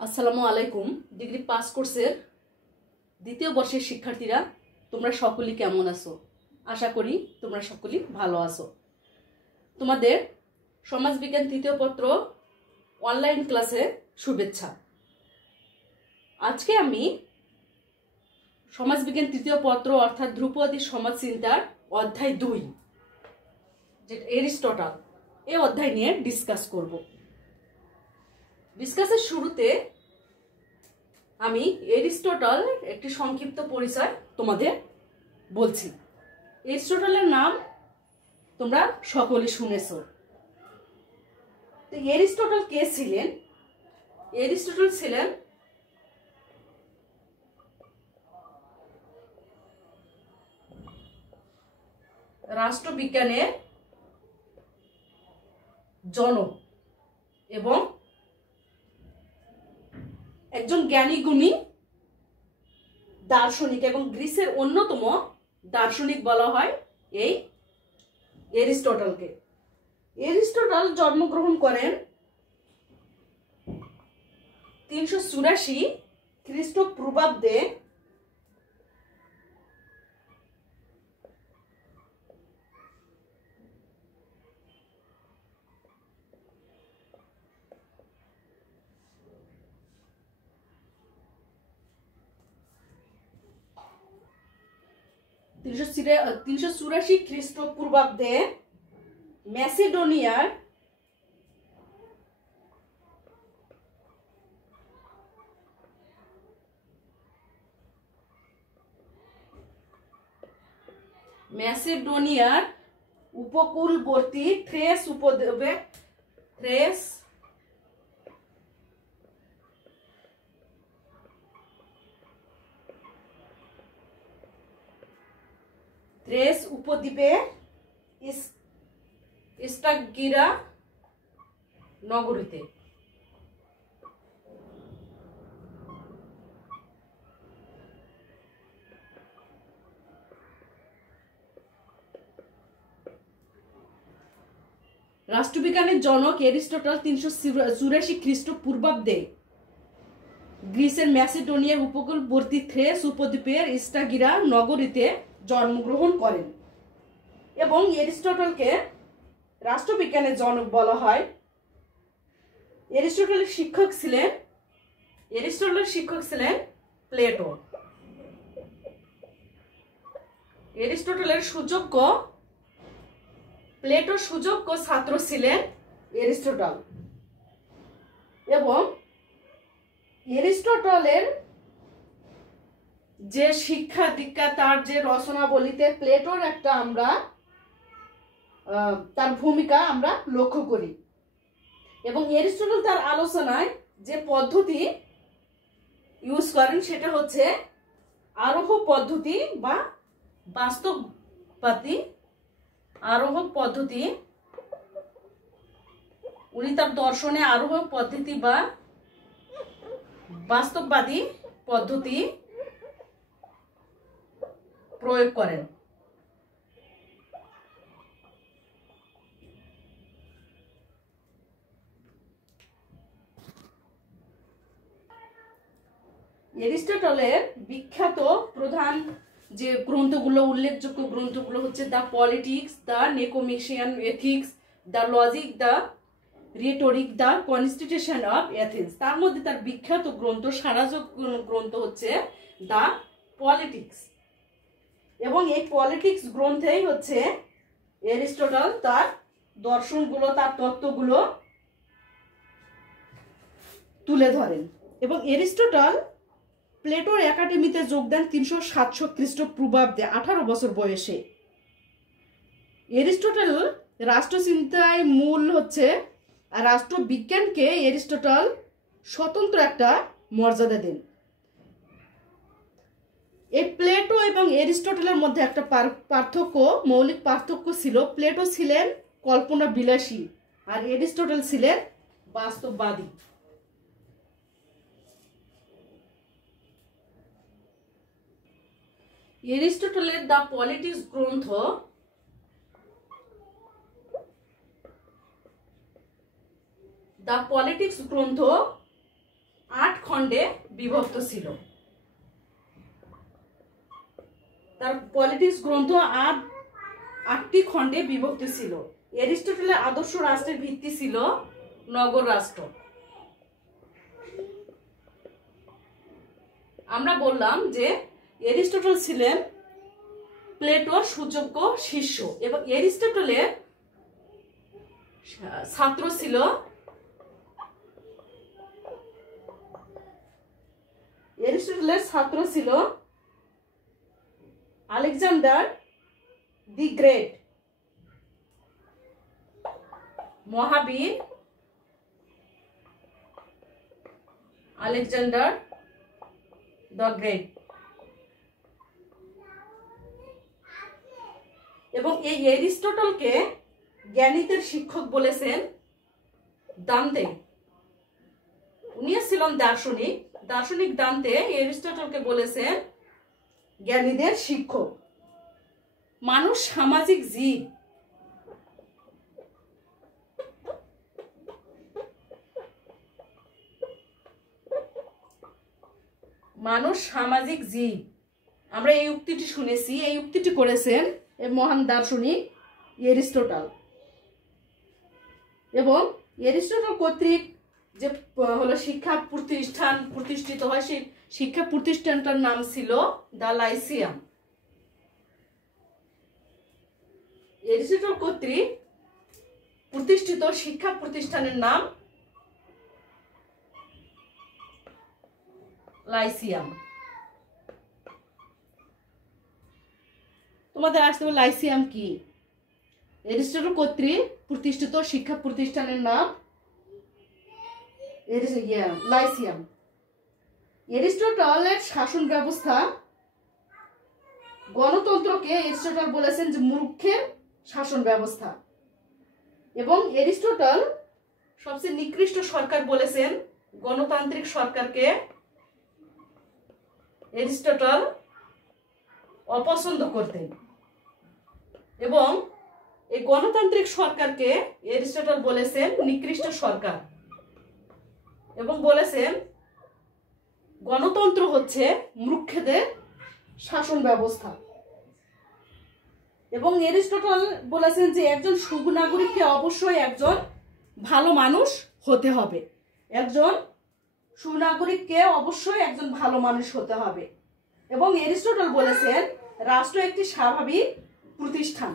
আসসালামু আলাইকুম। Degree pass কোর্সের দ্বিতীয় বর্ষের শিক্ষার্থীরা তোমরা সকলেই কেমন আছো? আশা করি তোমরা সকলেই ভালো আছো। তোমাদের সমাজবিজ্ঞান তৃতীয় পত্র অনলাইন ক্লাসে শুভেচ্ছা। আজকে আমি সমাজবিজ্ঞান তৃতীয় পত্র অর্থাৎ ধ্রুপদী সমাজ চিন্তার অধ্যায় 2 যেটা এরিস্টটল এই অধ্যায় নিয়ে ডিসকাস করব। ডিসকাসের শুরুতে আমি এরিস্টটল একটি সংক্ষিপ্ত পরিচয় তোমাদের বলছি। এরিস্টটলের নাম তোমরা সকলে শুনেছ। তো এরিস্টটল কে ছিলেন? এরিস্টটল ছিলেন রাষ্ট্রবিজ্ঞানের জনক এবং একজন জ্ঞানী গুণী দার্শনিক এবং গ্রিসের অন্যতম দার্শনিক বলা হয় এই এরিস্টটলকে। এরিস্টটল জন্মগ্রহণ করেন 384 খ্রিস্টপূর্বাব্দে ম্যাসিডোনিয়ার উপকূলবর্তী থ্রেস উপদ্বীপে থ্রেস উপদ্বীপে স্টাগিরা নগরীতে রাষ্ট্রবিজ্ঞানের জনক এরিস্টটল 384 খ্রিস্টপূর্বাব্দে গ্রিসের ম্যাসিডোনিয়ার উপকূলবর্তী থ্রেস উপদ্বীপের স্টাগিরা নগরীতে জন্মগ্রহণ করেন এবং এরিস্টটলকে রাষ্ট্রবিজ্ঞানের জনক বলা হয়। এরিস্টটলের শিক্ষক ছিলেন প্লেটো। প্লেটোর সুযোগ্য ছাত্র ছিলেন এরিস্টটল এবং এরিস্টটলের যে শিক্ষা দীক্ষা তার যে রচনাবলিতে প্লেটোর একটা আমরা তার ভূমিকা আমরা লক্ষ্য করি এবং এরিস্টটল তার আলোচনায় যে পদ্ধতি ইউজ করেন সেটা হচ্ছে আরোহ পদ্ধতি বা বাস্তববাদী আরোহ পদ্ধতি। উনি তার দর্শনে আরোহ পদ্ধতি বা বাস্তববাদী পদ্ধতি প্রয়োগ করেন। এরিস্টটলের বিখ্যাত প্রধান যে গ্রন্থগুলো উল্লেখযোগ্য গ্রন্থগুলো হচ্ছে the politics, the Nicomachean ethics, the logic, the rhetoric, the constitution of Athens. তার মধ্যে তার বিখ্যাত গ্রন্থ সারাযোগ্য গ্রন্থ হচ্ছে দ্য পলিটিক্স এবং এই পলিটিক্স গ্রন্থেই হচ্ছে এরিস্টটল তার দর্শনগুলো তার তত্ত্বগুলো তুলে ধরেন এবং এরিস্টটল প্লেটোর একাডেমিতে যোগ দেন 367 খ্রিস্টপূর্বাব্দে 18 বছর বয়সে। এরিস্টটল রাষ্ট্রচিন্তায় মূল হচ্ছে আর রাষ্ট্রবিজ্ঞানকে এরিস্টটল স্বতন্ত্র একটা মর্যাদা দেন। এই প্লেটো এবং এরিস্টটলের মধ্যে একটা মৌলিক পার্থক্য ছিল। প্লেটো ছিলেন কল্পনা বিলাসী আর এরিস্টটল ছিলেন বাস্তববাদী। এরিস্টটলের দ্য পলিটিক্স গ্রন্থ 8 খণ্ডে বিভক্ত ছিল। তার পলিটিক্স গ্রন্থ 8টি খণ্ডে বিভক্ত ছিল। এরিস্টটলের আদর্শ রাষ্ট্রের ভিত্তি ছিল নগর রাষ্ট্র। আমরা বললাম যে এরিস্টটল ছিলেন প্লেটোর সুযোগ্য শিষ্য এবং এরিস্টটলের ছাত্র ছিল Alexander the great, Mahavir Alexander the great. এবং এই এরিস্টটলকে জ্ঞানীদের শিক্ষক বলেছেন দান্তে। উনি ছিলেন দার্শনিক দান্তে এরিস্টটলকে বলেছেন জ্ঞানীদের শিক্ষক। মানুষ সামাজিক জীব। মানুষ সামাজিক জীব, আমরা এই উক্তিটি শুনেছি। এই উক্তিটি করেছেন এই মহান দার্শনিক এরিস্টটল। এবং এরিস্টটল কর্তৃক যে হলো শিক্ষা প্রতিষ্ঠান প্রতিষ্ঠিত হয়, সেই শিক্ষা প্রতিষ্ঠানটার নাম ছিল দ্য লাইসিয়াম। এরিস্টটল কর্তৃক প্রতিষ্ঠিত শিক্ষা প্রতিষ্ঠানের নাম লাইসিয়াম। তোমাদের আসতে হবে লাইসিয়াম কি? এরিস্টটল কর্তৃক প্রতিষ্ঠিত শিক্ষা প্রতিষ্ঠানের নাম লাইসিয়াম। এরিস্টটলের শাসন ব্যবস্থা গণতন্ত্রকে এরিস্টটল বলেছেন যে মূর্খের শাসন ব্যবস্থা। এবং এরিস্টটল সবচেয়ে নিকৃষ্ট সরকার বলেছেন গণতান্ত্রিক সরকারকে এরিস্টটল অপছন্দ করতেন। এবং এই গণতান্ত্রিক সরকারকে এরিস্টটল বলেছেন নিকৃষ্ট সরকার এবং বলেছেন গণতন্ত্র হচ্ছে মূর্খদের শাসন ব্যবস্থা। এবং এরিস্টটল বলেছেন যে একজন সুনাগরিককে অবশ্যই একজন ভালো মানুষ হতে হবে। একজন সুনাগরিককে অবশ্যই একজন ভালো মানুষ হতে হবে। এবং এরিস্টটল বলেছেন রাষ্ট্র একটি স্বাভাবিক প্রতিষ্ঠান।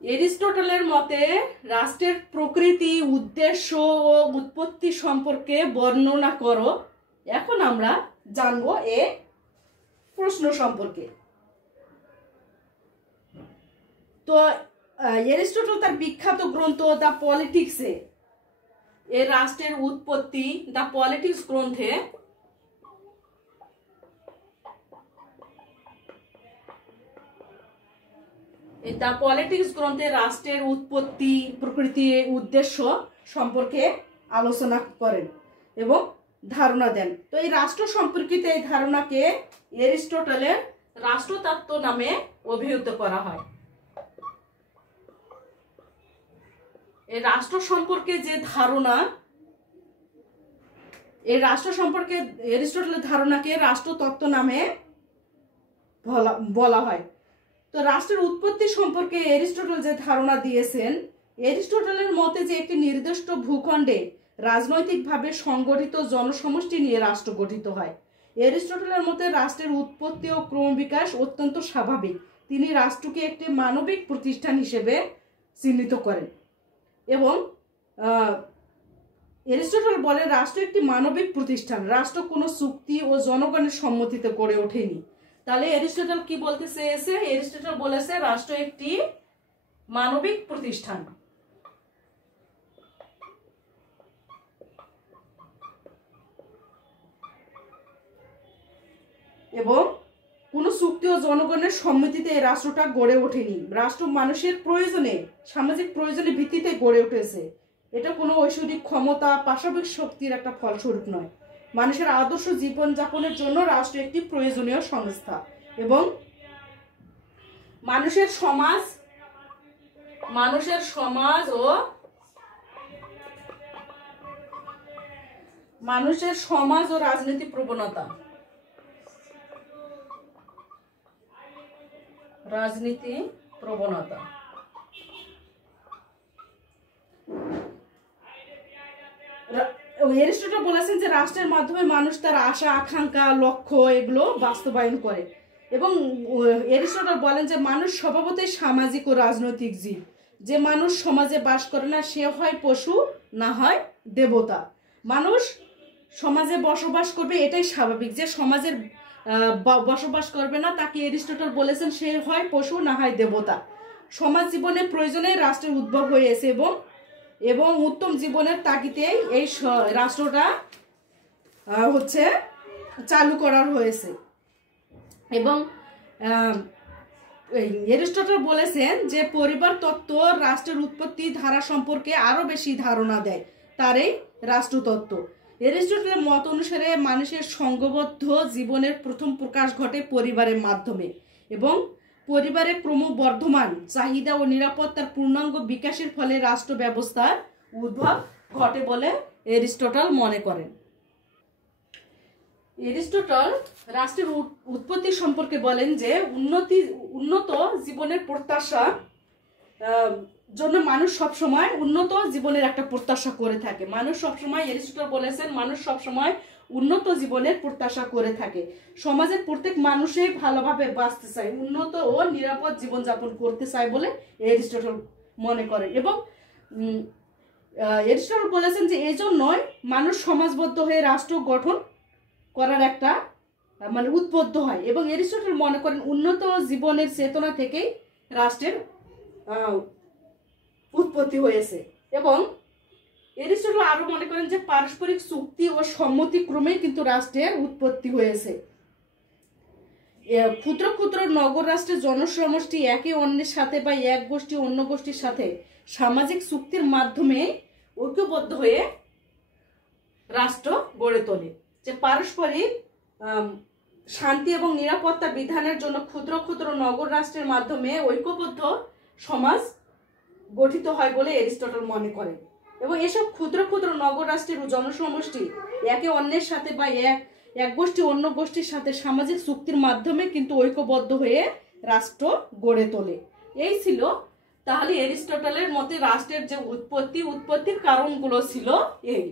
এরিস্টটলের মতে রাষ্ট্রের প্রকৃতি, উদ্দেশ্য ও উৎপত্তি সম্পর্কে বর্ণনা করো। এখন আমরা জানবো এ প্রশ্ন সম্পর্কে। তো এরিস্টটল তার বিখ্যাত গ্রন্থ দ্য পলিটিক্সে এর রাষ্ট্রের উৎপত্তি, দ্য পলিটিক্স গ্রন্থে দ্য পলিটিক্স গ্রন্থে রাষ্ট্রের উৎপত্তি, প্রকৃতি, উদ্দেশ্য সম্পর্কে আলোচনা করেন এবং ধারণা দেন। তো এই রাষ্ট্র সম্পর্কিত এই ধারণাকে এরিস্টটলের রাষ্ট্রতত্ত্ব নামে অভিহিত করা হয়। এই রাষ্ট্র সম্পর্কে যে ধারণা, এই রাষ্ট্র সম্পর্কে এরিস্টটলের ধারণাকে রাষ্ট্রতত্ত্ব নামে বলা হয়। তো রাষ্ট্রের উৎপত্তি সম্পর্কে এরিস্টটল যে ধারণা দিয়েছেন, এরিস্টটলের মতে যে একটি নির্দিষ্ট ভূখণ্ডে রাজনৈতিকভাবে সংগঠিত জনসমষ্টি নিয়ে রাষ্ট্র গঠিত হয়। এরিস্টটলের মতে রাষ্ট্রের উৎপত্তি ও ক্রমবিকাশ অত্যন্ত স্বাভাবিক। তিনি রাষ্ট্রকে একটি মানবিক প্রতিষ্ঠান হিসেবে চিহ্নিত করেন। এবং এরিস্টটল বলে রাষ্ট্র একটি মানবিক প্রতিষ্ঠান, রাষ্ট্র কোনো চুক্তি ও জনগণের সম্মতিতে গড়ে ওঠেনি। তাহলে এরিস্টটল কি বলতে চেয়েছে? এরিস্টটল বলেছে রাষ্ট্র একটি মানবিক প্রতিষ্ঠান। এবং কোনো চুক্তি ও জনগণের সম্মতিতে এই রাষ্ট্রটা গড়ে ওঠেনি। রাষ্ট্র মানুষের প্রয়োজনে, সামাজিক প্রয়োজনের ভিত্তিতে গড়ে উঠেছে। এটা কোনো ঐশ্বরিক ক্ষমতা, পাশবিক শক্তির একটা ফলস্বরূপ নয়। মানুষের আদর্শ জীবনযাপনের জন্য রাষ্ট্র একটি প্রয়োজনীয় সংস্থা। এবং মানুষের সমাজ ও মানুষের সমাজ ও রাজনীতি প্রবণতা। রাজনীতি প্রবণতা। এরিস্টটল বলেছেন যে রাষ্ট্রের মাধ্যমে মানুষ তার আশা আকাঙ্ক্ষা লক্ষ্য এগুলো বাস্তবায়ন করে, এবং এরিস্টটল বলেন যে মানুষ স্বভাবতই সামাজিক ও রাজনৈতিক জীব। যে মানুষ সমাজে বাস করে না সে হয় পশু না হয় দেবতা। মানুষ সমাজে বসবাস করবে এটাই স্বাভাবিক, যে সমাজের বসবাস করবে না তাকে এরিস্টটল বলেছেন সে হয় পশু না হয় দেবতা। সমাজ জীবনের প্রয়োজনে রাষ্ট্রের উদ্ভব হয়েছে এবং উত্তম জীবনের তাগিদে এই রাষ্ট্রটা হচ্ছে চালু করা হয়েছে। এবং এরিস্টটল বলেছেন যে পরিবার তত্ত্ব রাষ্ট্রের উৎপত্তি ধারা সম্পর্কে আরো বেশি ধারণা দেয় তার এই রাষ্ট্রতত্ত্ব। এরিস্টটলের মত অনুসারে মানুষের সংঘবদ্ধ জীবনের প্রথম প্রকাশ ঘটে পরিবারের মাধ্যমে, এবং পরিবারের ক্রমবর্ধমান চাহিদা ও নিরাপত্তার পূর্ণাঙ্গ বিকাশের ফলে রাষ্ট্র ব্যবস্থার উদ্ভব ঘটে বলে এরিস্টটল মনে করেন। এরিস্টটল রাষ্ট্রের উৎপত্তি সম্পর্কে বলেন যে উন্নত জীবনের প্রত্যাশা জন্য মানুষ সবসময় উন্নত জীবনের একটা প্রত্যাশা করে থাকে। মানুষ সবসময়, এরিস্টটল বলেছেন, মানুষ সবসময় উন্নত জীবনের প্রত্যাশা করে থাকে। সমাজের প্রত্যেক মানুষই ভালোভাবে বাঁচতে চায়, উন্নত ও নিরাপদ জীবনযাপন করতে চায় বলে এরিস্টটল মনে করেন। এবং এরিস্টটল বলেছেন যে এই জন্যই মানুষ সমাজবদ্ধ হয়ে রাষ্ট্র গঠন করার একটা উদ্বুদ্ধ হয়, এবং এরিস্টটল মনে করেন উন্নত জীবনের চেতনা থেকেই রাষ্ট্রের উৎপত্তি হয়েছে। এবং এরিস্টটল আরো মনে করেন যে পারস্পরিক চুক্তি ও সম্মতি ক্রমে কিন্তু রাষ্ট্রের উৎপত্তি হয়েছে। ক্ষুদ্র ক্ষুদ্র নগর রাষ্ট্রের জনসমষ্টি একে অন্যের সাথে বা এক গোষ্ঠী অন্য গোষ্ঠীর সাথে সামাজিক চুক্তির মাধ্যমে ঐক্যবদ্ধ হয়ে রাষ্ট্র গড়ে তোলে। যে পারস্পরিক শান্তি এবং নিরাপত্তা বিধানের জন্য ক্ষুদ্র ক্ষুদ্র নগর রাষ্ট্রের মাধ্যমে ঐক্যবদ্ধ সমাজ গঠিত হয় বলে এরিস্টটল মনে করেন। এবং এসব ক্ষুদ্র ক্ষুদ্র নগর রাষ্ট্রের জনসমষ্টি একে অন্যের সাথে বা এক গোষ্ঠী অন্য গোষ্ঠীর সাথে সামাজিক চুক্তির মাধ্যমে কিন্তু ঐক্যবদ্ধ হয়ে রাষ্ট্র গড়ে তোলে। এই ছিল তাহলে এরিস্টটলের মতে রাষ্ট্রের যে উৎপত্তির কারণগুলো ছিল এই।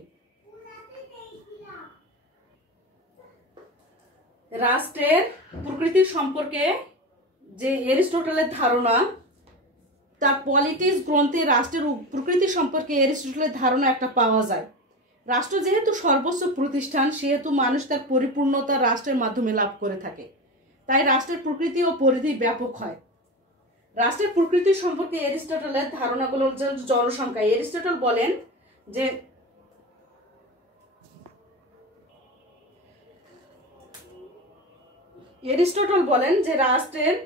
রাষ্ট্রের প্রকৃতি সম্পর্কে যে এরিস্টটলের ধারণা, তার পলিটিক্স গ্রন্থে রাষ্ট্রের প্রকৃতি সম্পর্কে এরিস্টটলের ধারণা একটা পাওয়া যায়। রাষ্ট্র যেহেতু সর্বোচ্চ প্রতিষ্ঠান সেহেতু মানুষ তার পরিপূর্ণতা রাষ্ট্রের মাধ্যমে লাভ করে থাকে, তাই রাষ্ট্রের প্রকৃতি ও পরিধি ব্যাপক হয়। রাষ্ট্রের প্রকৃতি সম্পর্কে এরিস্টটলের ধারণাগুলোর জনসংখ্যা। এরিস্টটল বলেন যে রাষ্ট্রের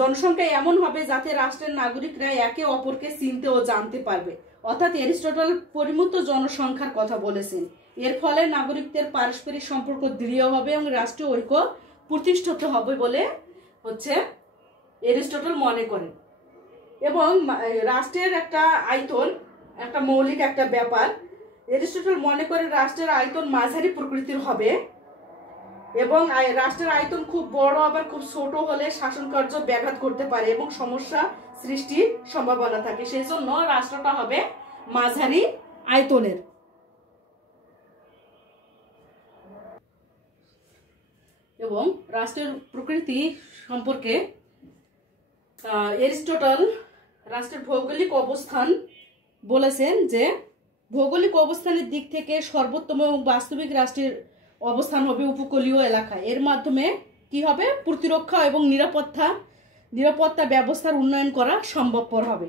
জনসংখ্যা এমন হবে যাতে রাষ্ট্রের নাগরিকরা একে অপরকে চিনতে ও জানতে পারবে। অর্থাৎ এরিস্টটল পরিমিত জনসংখ্যার কথা বলেছেন। এর ফলে নাগরিকদের পারস্পরিক সম্পর্ক দৃঢ় হবে এবং রাষ্ট্রীয় ঐক্য প্রতিষ্ঠিত হবে বলে এরিস্টটল মনে করেন। এবং রাষ্ট্রের একটা আয়তন একটা মৌলিক একটা ব্যাপার। এরিস্টটল মনে করেন রাষ্ট্রের আয়তন মাঝারি প্রকৃতির হবে, এবং রাষ্ট্রের আয়তন খুব বড় আবার খুব ছোট হলে শাসন কার্য ব্যাঘাত করতে পারে এবং সমস্যা সৃষ্টির সম্ভাবনা থাকে। সেই জন্য রাষ্ট্রটা হবে মাঝারি আয়তনের। এবং রাষ্ট্রের প্রকৃতি সম্পর্কে এরিস্টটল রাষ্ট্রের ভৌগোলিক অবস্থান বলেছেন যে ভৌগোলিক অবস্থানের দিক থেকে সর্বোত্তম এবং বাস্তবিক রাষ্ট্রের অবস্থান হবে উপকূলীয় এলাকায়। এর মাধ্যমে কি হবে, প্রতিরক্ষা এবং নিরাপত্তা ব্যবস্থার উন্নয়ন করা সম্ভবপর হবে।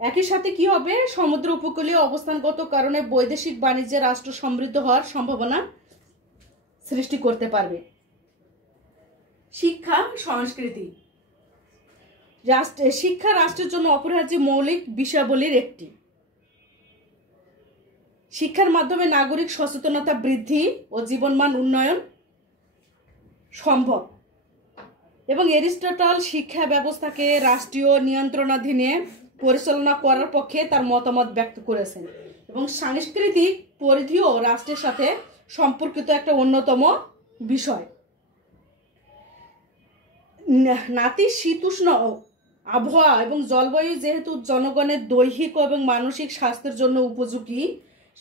একই সাথে কি হবে, সমুদ্র উপকূলীয় অবস্থানগত কারণে বৈদেশিক বাণিজ্যে রাষ্ট্র সমৃদ্ধ হওয়ার সম্ভাবনা সৃষ্টি করতে পারবে। শিক্ষা সংস্কৃতি। শিক্ষা রাষ্ট্রের জন্য অপরিহার্য মৌলিক বিষয়াবলীর একটি। শিক্ষার মাধ্যমে নাগরিক সচেতনতা বৃদ্ধি ও জীবনমান উন্নয়ন সম্ভব। এবং এরিস্টটল শিক্ষা ব্যবস্থাকে রাষ্ট্রীয় নিয়ন্ত্রণাধীনে পরিচালনা করার পক্ষে তার মতামত ব্যক্ত করেছেন। এবং সাংস্কৃতিক পরিধিও রাষ্ট্রের সাথে সম্পর্কিত একটা অন্যতম বিষয়। নাতিশীতোষ্ণ আবহাওয়া এবং জলবায়ু যেহেতু জনগণের দৈহিক এবং মানসিক স্বাস্থ্যের জন্য উপযোগী,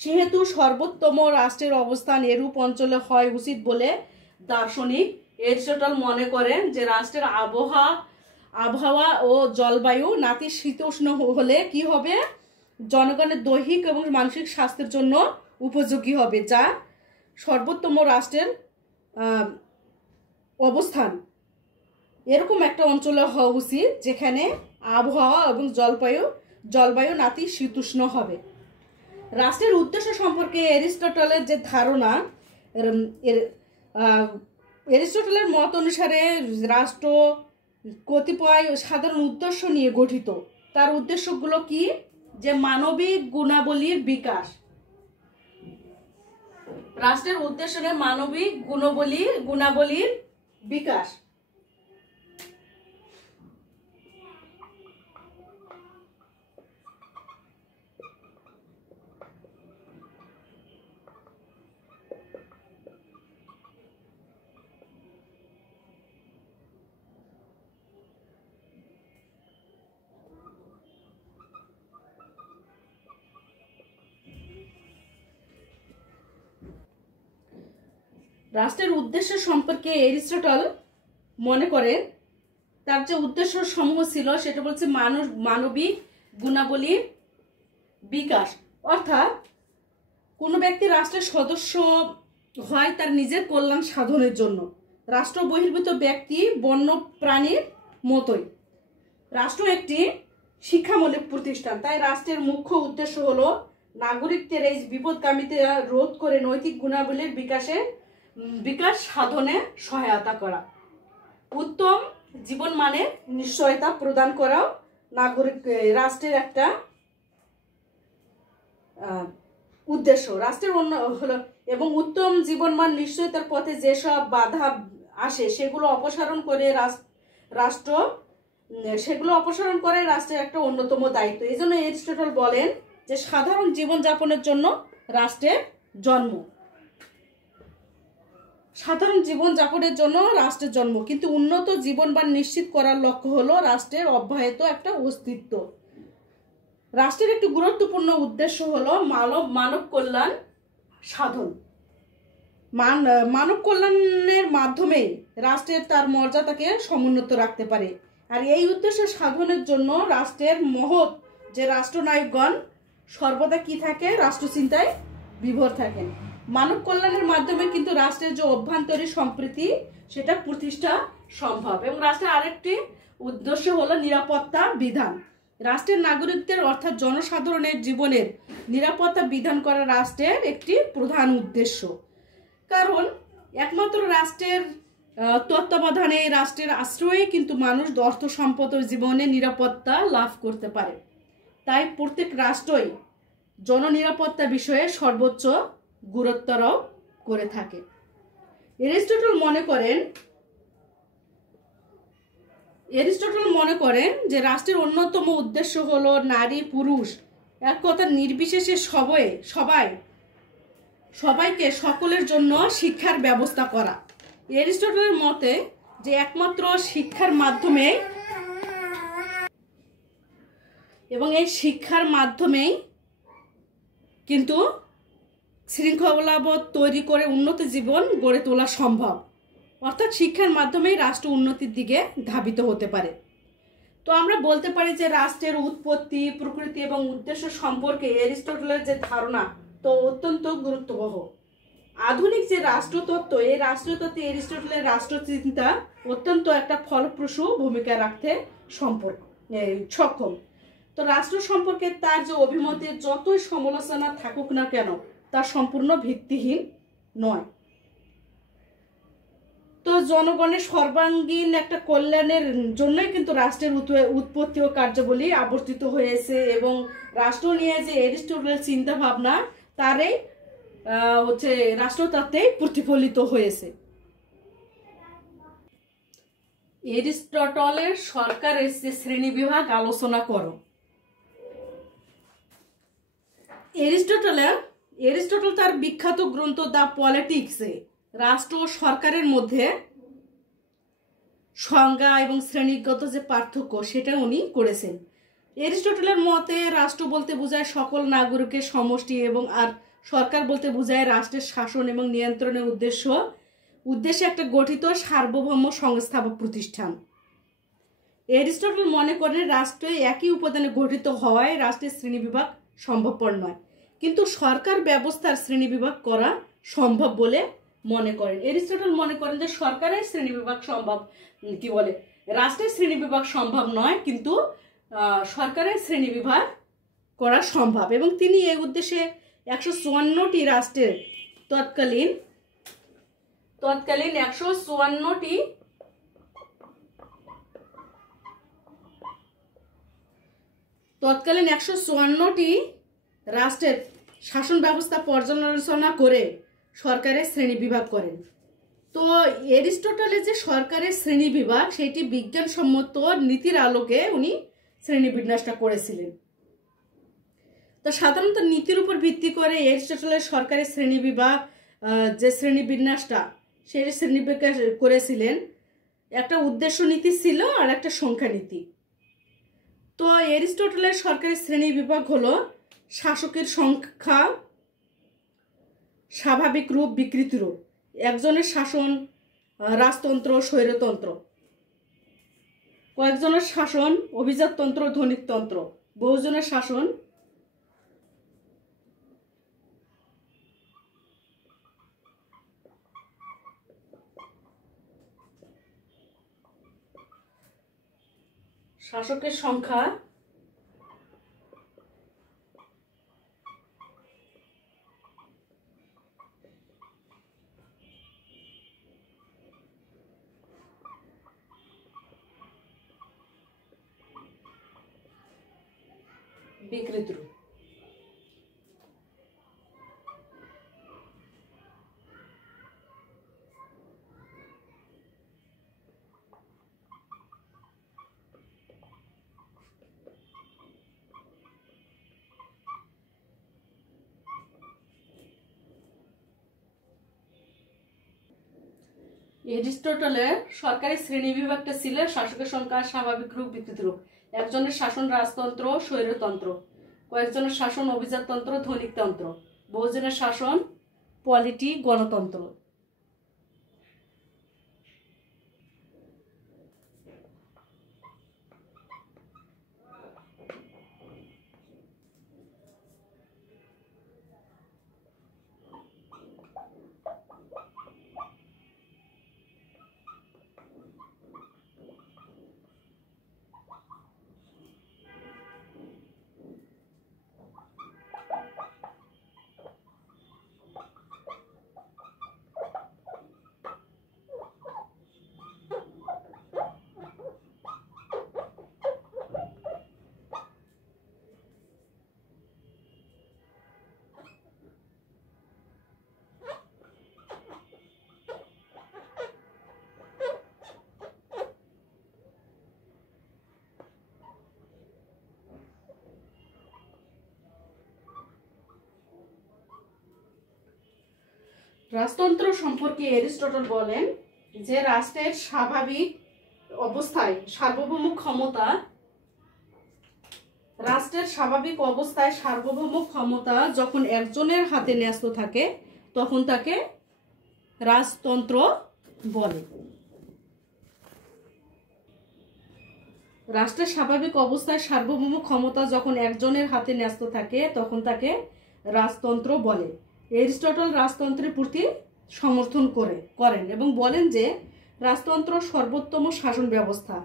সেহেতু সর্বোত্তম রাষ্ট্রের অবস্থান এরূপ অঞ্চলে হয় উচিত বলে দার্শনিক এরিস্টটল মনে করেন যে রাষ্ট্রের আবহাওয়া ও জলবায়ু নাতিশীতোষ্ণ হলে কি হবে, জনগণের দৈহিক এবং মানসিক স্বাস্থ্যের জন্য উপযোগী হবে, যা সর্বোত্তম রাষ্ট্রের অবস্থান এরকম একটা অঞ্চলে হওয়া উচিত যেখানে আবহাওয়া এবং জলবায়ু নাতিশীতোষ্ণ হবে। রাষ্ট্রের উদ্দেশ্য সম্পর্কে এরিস্টটলের যে ধারণা, এরিস্টটলের মত অনুসারে রাষ্ট্র কতিপয় সাধারণ উদ্দেশ্য নিয়ে গঠিত। তার উদ্দেশ্যগুলো কি, যে মানবিক গুণাবলীর বিকাশ। রাষ্ট্রের উদ্দেশ্য মানবিক গুণাবলীর বিকাশ। রাষ্ট্রের উদ্দেশ্য সম্পর্কে এরিস্টটল মনে করেন তার যে উদ্দেশ্য সমূহ ছিল সেটা বলছে মানবিক গুণাবলীর বিকাশ। অর্থাৎ কোনো ব্যক্তি রাষ্ট্রের সদস্য হয় তার নিজের কল্যাণ সাধনের জন্য। রাষ্ট্র বহির্ভূত ব্যক্তি বন্য প্রাণীর মতোই। রাষ্ট্র একটি শিক্ষামূলক প্রতিষ্ঠান, তাই রাষ্ট্রের মুখ্য উদ্দেশ্য হলো নাগরিকদের এই বিপদগামিতা রোধ করে নৈতিক গুণাবলীর বিকাশ সাধনে সহায়তা করা, উত্তম জীবন মানের নিশ্চয়তা প্রদান করাও রাষ্ট্রের একটা উদ্দেশ্য। রাষ্ট্রের অন্য হলো এবং উত্তম জীবনমান নিশ্চয়তার পথে যেসব বাধা আসে সেগুলো অপসারণ করে রাষ্ট্রের একটা অন্যতম দায়িত্ব। এই জন্য এরিস্টটল বলেন যে সাধারণ জীবনযাপনের জন্য রাষ্ট্রের জন্ম, কিন্তু উন্নত জীবনমান নিশ্চিত করার লক্ষ্য হলো রাষ্ট্রের অব্যাহত একটা অস্তিত্ব। রাষ্ট্রের একটি গুরুত্বপূর্ণ উদ্দেশ্য হলো মানব কল্যাণ সাধন। মানব কল্যাণের মাধ্যমে রাষ্ট্রের তার মর্যাদাকে সমুন্নত রাখতে পারে। আর এই উদ্দেশ্য সাধনের জন্য রাষ্ট্রের মহৎ যে রাষ্ট্রনায়কগণ সর্বদা কি থাকে, রাষ্ট্রচিন্তায় বিভোর থাকেন। মানব কল্যাণের মাধ্যমে কিন্তু রাষ্ট্রের যে অভ্যন্তরীণ সম্প্রীতি সেটা প্রতিষ্ঠা সম্ভব। এবং রাষ্ট্রের আরেকটি উদ্দেশ্য হলো নিরাপত্তা বিধান। রাষ্ট্রের নাগরিকদের অর্থাৎ জনসাধারণের জীবনের নিরাপত্তা বিধান করা রাষ্ট্রের একটি প্রধান উদ্দেশ্য। কারণ একমাত্র রাষ্ট্রের তত্ত্বাবধানে রাষ্ট্রের আশ্রয়ে কিন্তু মানুষ অর্থ সম্পদ ও জীবনের নিরাপত্তা লাভ করতে পারে। তাই প্রত্যেক রাষ্ট্রই জননিরাপত্তা বিষয়ে সর্বোচ্চ গুরুত্ব আরোপ করে থাকে। এরিস্টটল মনে করেন যে রাষ্ট্রের অন্যতম উদ্দেশ্য হলো নারী পুরুষ এক কথা নির্বিশেষে সবাইকে সকলের জন্য শিক্ষার ব্যবস্থা করা। এরিস্টটলের মতে যে একমাত্র শিক্ষার মাধ্যমে এবং এই শিক্ষার মাধ্যমেই কিন্তু শৃঙ্খলাবোধ তৈরি করে উন্নত জীবন গড়ে তোলা সম্ভব। অর্থাৎ শিক্ষার মাধ্যমেই রাষ্ট্র উন্নতির দিকে ধাবিত হতে পারে। তো আমরা বলতে পারি যে রাষ্ট্রের উৎপত্তি, প্রকৃতি এবং উদ্দেশ্য সম্পর্কে এরিস্টটলের যে ধারণা তো অত্যন্ত গুরুত্ববহ। আধুনিক যে রাষ্ট্রতত্ত্ব, এই রাষ্ট্রতত্ত্বে এরিস্টটলের রাষ্ট্রচিন্তা অত্যন্ত একটা ফলপ্রসূ ভূমিকা রাখতে সক্ষম। তো রাষ্ট্র সম্পর্কে তার যে অভিমতের যতই সমালোচনা থাকুক না কেন তা সম্পূর্ণ ভিত্তিহীন নয়। তো জনগণের সর্বাঙ্গীন একটা কল্যাণের জন্যই কিন্তু রাষ্ট্রের উৎপত্তি ও কার্যাবলী আবর্তিত হয়েছে এবং রাষ্ট্র নিয়ে যে এরিস্টটলের চিন্তা ভাবনা তারই রাষ্ট্রতত্ত্বে প্রতিফলিত হয়েছে। এরিস্টটলের সরকারের যে শ্রেণী বিভাগ আলোচনা করো। এরিস্টটল তার বিখ্যাত গ্রন্থ দ্য পলিটিক্সে রাষ্ট্র ও সরকারের মধ্যে সংজ্ঞা এবং শ্রেণীগত যে পার্থক্য সেটা উনি করেছেন। এরিস্টটলের মতে রাষ্ট্র বলতে বোঝায় সকল নাগরিকের সমষ্টি এবং আর সরকার বলতে বোঝায় রাষ্ট্রের শাসন এবং নিয়ন্ত্রণের উদ্দেশ্যে একটা গঠিত সার্বভৌম সংস্থা বা প্রতিষ্ঠান। এরিস্টটল মনে করেন রাষ্ট্র একই উপাদানে গঠিত হওয়ায় রাষ্ট্রের শ্রেণীবিভাগ সম্ভবপর নয়, কিন্তু সরকার ব্যবস্থার শ্রেণীবিভাগ করা সম্ভব বলে মনে করেন। এরিস্টটল মনে করেন যে সরকারের শ্রেণীবিভাগ সম্ভব, রাষ্ট্রের শ্রেণীবিভাগ সম্ভব নয়, কিন্তু সরকারের শ্রেণীবিভাগ করা সম্ভব, এবং তিনি এই উদ্দেশ্যে 154টি রাষ্ট্রের তৎকালীন 154টি রাষ্ট্রের শাসন ব্যবস্থা পর্যালোচনা করে সরকারের শ্রেণী বিভাগ করেন। তো এরিস্টটলের যে সরকারের শ্রেণী বিভাগ সেটি বিজ্ঞানসম্মত নীতির আলোকে উনি শ্রেণী বিন্যাসটা করেছিলেন। তো সাধারণত নীতির উপর ভিত্তি করে এরিস্টটলের সরকারের শ্রেণী বিভাগ যে শ্রেণী বিন্যাসটা সেই শ্রেণী বিন্যাস করেছিলেন, একটা উদ্দেশ্য নীতি ছিল আর একটা সংখ্যা নীতি। তো এরিস্টটলের সরকারি শ্রেণী বিভাগ হলো শাসকের সংখ্যা, স্বাভাবিক রূপ, বিকৃতি রূপ, একজনের শাসন, রাজতন্ত্র, স্বৈরতন্ত্র, কয়েকজনের শাসন, অভিজাততন্ত্র, ধনিকতন্ত্র, বহুজনের শাসন, শাসকের সংখ্যা, বিকৃতি রূপ। এরিস্টটলের সরকারি শ্রেণী বিভাগটা ছিল শাসকের সংখ্যা, স্বাভাবিক রূপ, বিকৃতি রূপ, একজনের শাসন রাজতন্ত্র, স্বৈরতন্ত্র, কয়েকজনের শাসন অভিজাততন্ত্র, ধনিকতন্ত্র, বহুজনের শাসন পলিটি, গণতন্ত্র। রাজতন্ত্র সম্পর্কে এরিস্টটল বলেন যে রাষ্ট্রের স্বাভাবিক অবস্থায় সার্বভৌম ক্ষমতা যখন একজনের হাতে ন্যস্ত থাকে তখন তাকে রাজতন্ত্র বলে। রাষ্ট্রের স্বাভাবিক অবস্থায় সার্বভৌম ক্ষমতা যখন একজনের হাতে ন্যস্ত থাকে তখন তাকে রাজতন্ত্র বলে। এরিস্টটল রাজতন্ত্রের প্রতি সমর্থন করেন এবং বলেন যে রাজতন্ত্র সর্বোত্তম শাসন ব্যবস্থা,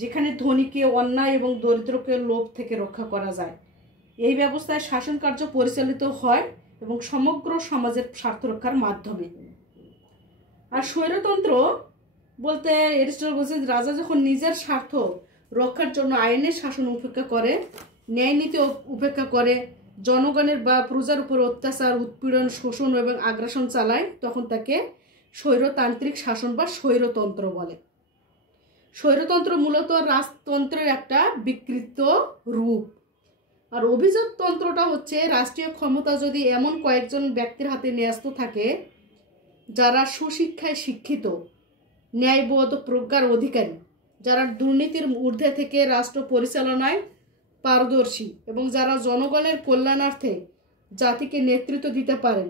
যেখানে ধনীকে অন্যায় এবং দরিদ্রকে লোভ থেকে রক্ষা করা যায়। এই ব্যবস্থায় শাসন কার্য পরিচালিত হয় এবং সমগ্র সমাজের স্বার্থ রক্ষার মাধ্যমে। আর স্বৈরতন্ত্র বলতে এরিস্টটল বলছেন রাজা যখন নিজের স্বার্থ রক্ষার জন্য আইনের শাসন উপেক্ষা করে, ন্যায় নীতি উপেক্ষা করে, জনগণের বা প্রজার উপর অত্যাচার, উৎপীড়ন, শোষণ এবং আগ্রাসন চালায়, তখন তাকে স্বৈরতান্ত্রিক শাসন বা স্বৈরতন্ত্র বলে। স্বৈরতন্ত্র মূলত রাজতন্ত্রের একটা বিকৃত রূপ। আর অভিজাততন্ত্রটা হচ্ছে রাষ্ট্রীয় ক্ষমতা যদি এমন কয়েকজন ব্যক্তির হাতে ন্যস্ত থাকে যারা সুশিক্ষায় শিক্ষিত, ন্যায়বোধ প্রজ্ঞার অধিকারী, যারা দুর্নীতির ঊর্ধ্বে থেকে রাষ্ট্র পরিচালনায় পারদর্শী এবং যারা জনগণের কল্যাণার্থে জাতিকে নেতৃত্ব দিতে পারেন,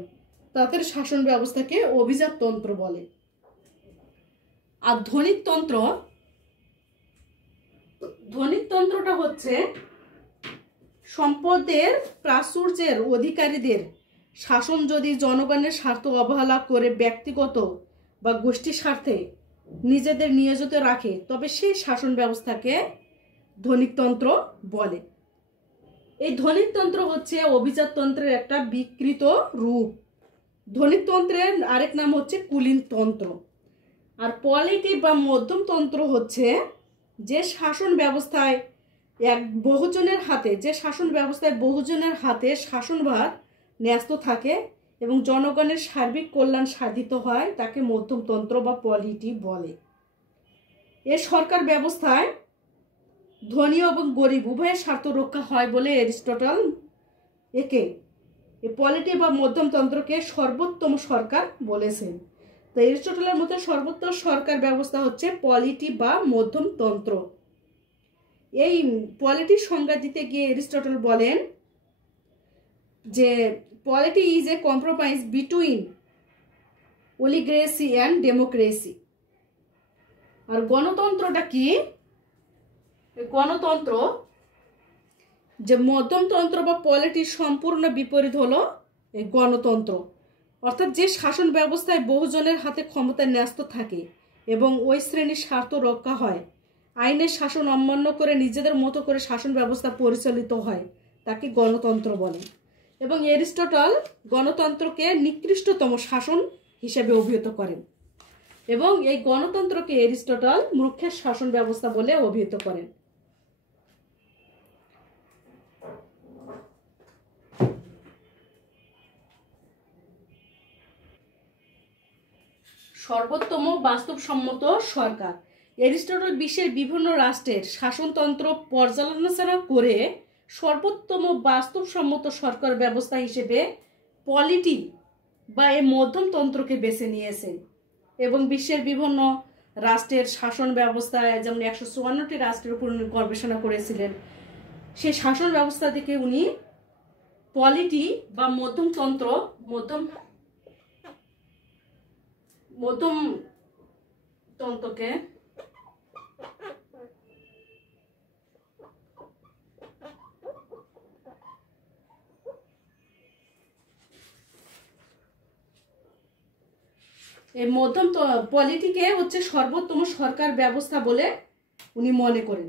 তাদের শাসন ব্যবস্থাকে অভিজাততন্ত্র বলে। আর ধনিকতন্ত্রটা হচ্ছে সম্পদের প্রাচুর্যের অধিকারীদের শাসন যদি জনগণের স্বার্থ অবহেলা করে ব্যক্তিগত বা গোষ্ঠী স্বার্থে নিজেদের নিয়োজিত রাখে, তবে সেই শাসন ব্যবস্থাকে ধনিকতন্ত্র বলে। এই ধনিকতন্ত্র হচ্ছে অভিজাততন্ত্রের একটা বিকৃত রূপ। ধনিকতন্ত্রের আরেক নাম হচ্ছে কুলীনতন্ত্র। আর পলিটি বা মধ্যমতন্ত্র হচ্ছে যে শাসন ব্যবস্থায় বহুজনের হাতে শাসনভার ন্যস্ত থাকে এবং জনগণের সার্বিক কল্যাণ সাধিত হয়, তাকে মধ্যমতন্ত্র বা পলিটি বলে। এ সরকার ব্যবস্থায় ধনী এবং গরিব উভয়ের স্বার্থ রক্ষা হয় বলে এরিস্টটল একে পলিটি বা মধ্যমতন্ত্রকে সর্বোত্তম সরকার বলেছেন। তো এরিস্টটলের মতে সর্বোত্তম সরকার ব্যবস্থা হচ্ছে পলিটি বা মধ্যমতন্ত্র। এই পলিটির সংজ্ঞা দিতে গিয়ে এরিস্টটল বলেন যে polity is a compromise between oligarchy and democracy. আর গণতন্ত্রটা কি? গণতন্ত্র যে মধ্যমতন্ত্র বা পলিটির সম্পূর্ণ বিপরীত হলো এই গণতন্ত্র, অর্থাৎ যে শাসন ব্যবস্থায় বহুজনের হাতে ক্ষমতা ন্যস্ত থাকে এবং ওই শ্রেণীর স্বার্থ রক্ষা হয়, আইনের শাসন অমান্য করে নিজেদের মতো করে শাসন ব্যবস্থা পরিচালিত হয়, তাকে গণতন্ত্র বলে। এবং এরিস্টটল গণতন্ত্রকে নিকৃষ্টতম শাসন হিসেবে অভিহিত করেন এবং এই গণতন্ত্রকে এরিস্টটল মূর্খের শাসন ব্যবস্থা বলে অভিহিত করেন। সর্বোত্তম বাস্তবসম্মত সরকার। এরিস্টটল বিশ্বের বিভিন্ন রাষ্ট্রের শাসনতন্ত্র পর্যালোচনা করে সর্বোত্তম বাস্তবসম্মত সরকার ব্যবস্থা হিসেবে পলিটি বা এই মধ্যমতন্ত্রকে বেছে নিয়েছেন এবং বিশ্বের বিভিন্ন রাষ্ট্রের শাসন ব্যবস্থায়, যেমন 154টি রাষ্ট্রের উপর গবেষণা করেছিলেন, সেই শাসন ব্যবস্থা থেকে উনি পলিটি বা মধ্যমতন্ত্রকে এই পলিটিকে হচ্ছে সর্বোত্তম সরকার ব্যবস্থা বলে উনি মনে করেন।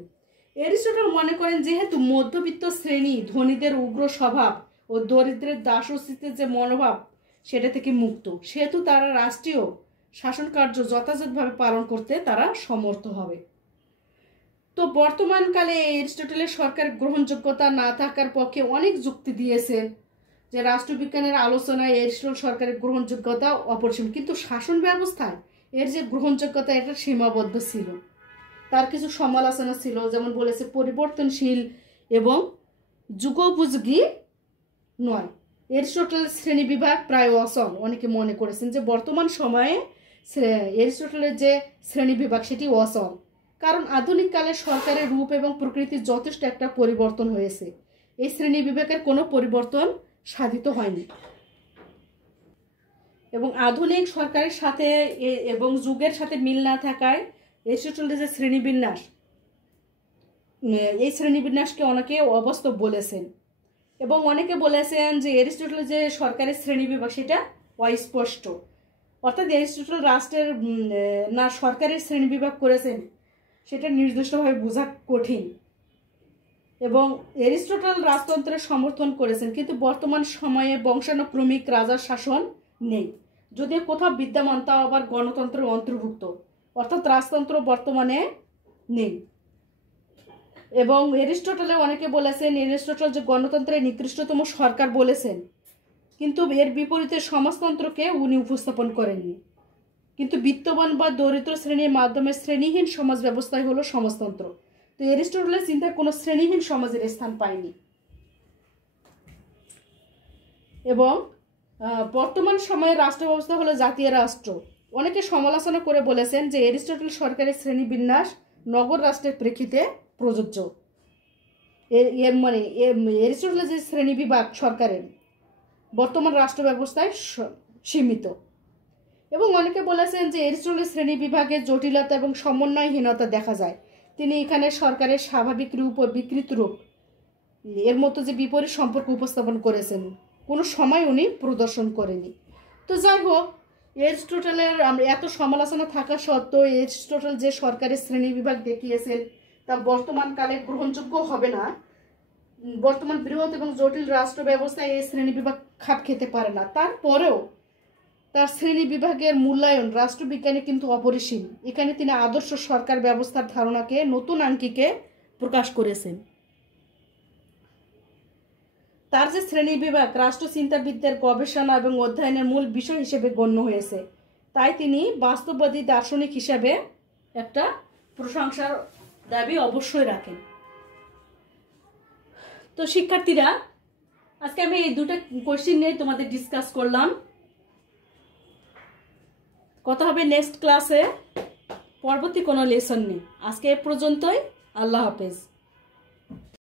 এরিস্টটল মনে করেন যেহেতু মধ্যবিত্ত শ্রেণী ধনীদের উগ্র স্বভাব ও দরিদ্রের দাসস্থিতির যে মনোভাব সেটা থেকে মুক্ত, সেহেতু তারা রাষ্ট্রীয় শাসন কার্য যথাযথভাবে পালন করতে তারা সমর্থ হবে। তো বর্তমানকালে এরিস্টটলের সরকার গ্রহণযোগ্যতা না থাকার পক্ষে অনেক যুক্তি দিয়েছেন যে রাষ্ট্রবিজ্ঞানের আলোচনায় এরিস্টটল সরকারের গ্রহণযোগ্যতা অপরিসীম, কিন্তু শাসন ব্যবস্থায় এর যে গ্রহণযোগ্যতা এটা সীমাবদ্ধ ছিল। তার কিছু সমালোচনা ছিল, যেমন বলেছে পরিবর্তনশীল এবং যুগোপযোগী নয়। এরিস্টটলের শ্রেণী বিভাগ প্রায় অচল। অনেকে মনে করেছেন যে বর্তমান সময়ে এরিস্টটলের যে শ্রেণী বিভাগ সেটি অচল, কারণ আধুনিক কালে সরকারের রূপ এবং প্রকৃতির যথেষ্ট একটা পরিবর্তন হয়েছে। এই শ্রেণী বিভাগের কোনো পরিবর্তন সাধিত হয়নি এবং আধুনিক সরকারের সাথে এবং যুগের সাথে মিল না থাকায় এরিস্টটলের যে শ্রেণীবিন্যাস, এই শ্রেণীবিন্যাসকে অনেকে অবাস্তব বলেছেন এবং অনেকে বলেছেন যে এরিস্টটলের যে সরকারের শ্রেণীবিভাগ সেটা অস্পষ্ট, অর্থাৎ এরিস্টটল রাষ্ট্রের না সরকারের শ্রেণীবিভাগ করেছেন সেটা নির্দিষ্টভাবে বোঝা কঠিন। এবং এরিস্টটল রাজতন্ত্রের সমর্থন করেছেন, কিন্তু বর্তমান সময়ে বংশানুক্রমিক রাজার শাসন নেই, যদিও কোথাও বিদ্যমান, তাও আবার গণতন্ত্রের অন্তর্ভুক্ত, অর্থাৎ রাজতন্ত্র বর্তমানে নেই। এবং এরিস্টটলে অনেকে বলেছেন এরিস্টটল যে গণতন্ত্রের নিকৃষ্টতম সরকার বলেছেন, কিন্তু এর বিপরীতে সমাজতন্ত্রকে উনি উপস্থাপন করেননি। কিন্তু বিত্তবান বা দরিদ্র শ্রেণীর মাধ্যমে শ্রেণীহীন সমাজ ব্যবস্থাই হলো সমাজতন্ত্র। তো এরিস্টটলের চিন্তায় কোনো শ্রেণীহীন সমাজের স্থান পায়নি। এবং বর্তমান সময়ে রাষ্ট্র ব্যবস্থা হলো জাতীয় রাষ্ট্র। অনেকে সমালোচনা করে বলেছেন যে এরিস্টটল সরকারের শ্রেণীবিন্যাস নগর রাষ্ট্রের প্রেক্ষিতে প্রযোজ্য। এর মানে এরিস্টটলের যে শ্রেণী বিভাগ সরকারের বর্তমান রাষ্ট্র ব্যবস্থায় সীমিত। এবং অনেকে বলেছেন যে এরিস্টটলের শ্রেণী বিভাগের জটিলতা এবং সমন্বয়হীনতা দেখা যায়। তিনি এখানে সরকারের স্বাভাবিক রূপ ও বিকৃত রূপ এর মতো যে বিপরীত সম্পর্ক উপস্থাপন করেছেন কোনো সময় উনি প্রদর্শন করেনি। তো যাই হোক, এরিস্টটলের এত সমালোচনা থাকা সত্ত্বেও এরিস্টটল যে সরকারের শ্রেণী বিভাগ দেখিয়েছেন তা বর্তমান কালে গ্রহণযোগ্য হবে না। বর্তমান বৃহৎ এবং জটিল রাষ্ট্র ব্যবস্থায় এই শ্রেণী বিভাগ খাপ খেতে পারে না। তারপরেও তার শ্রেণী বিভাগের মূল্যায়ন রাষ্ট্রবিজ্ঞানী কিন্তু অপরিসীম। এখানে তিনি আদর্শ সরকার ব্যবস্থার ধারণাকে নতুন আঙ্গিকে প্রকাশ করেছেন। তার যে শ্রেণী বিভাগ রাষ্ট্র চিন্তাবিদদের গবেষণা এবং অধ্যয়নের মূল বিষয় হিসেবে গণ্য হয়েছে, তাই তিনি বাস্তববাদী দার্শনিক হিসেবে একটা প্রশংসার দাবি অবশ্যই রাখেন। তো শিক্ষার্থীরা, আজকে আমি এই দুটো কোশ্চেন নিয়ে তোমাদের ডিসকাস করলাম। কথা হবে নেক্সট ক্লাসে পরবর্তী কোনো লেসন নিয়ে। আজকে এ পর্যন্তই। আল্লাহ হাফেজ।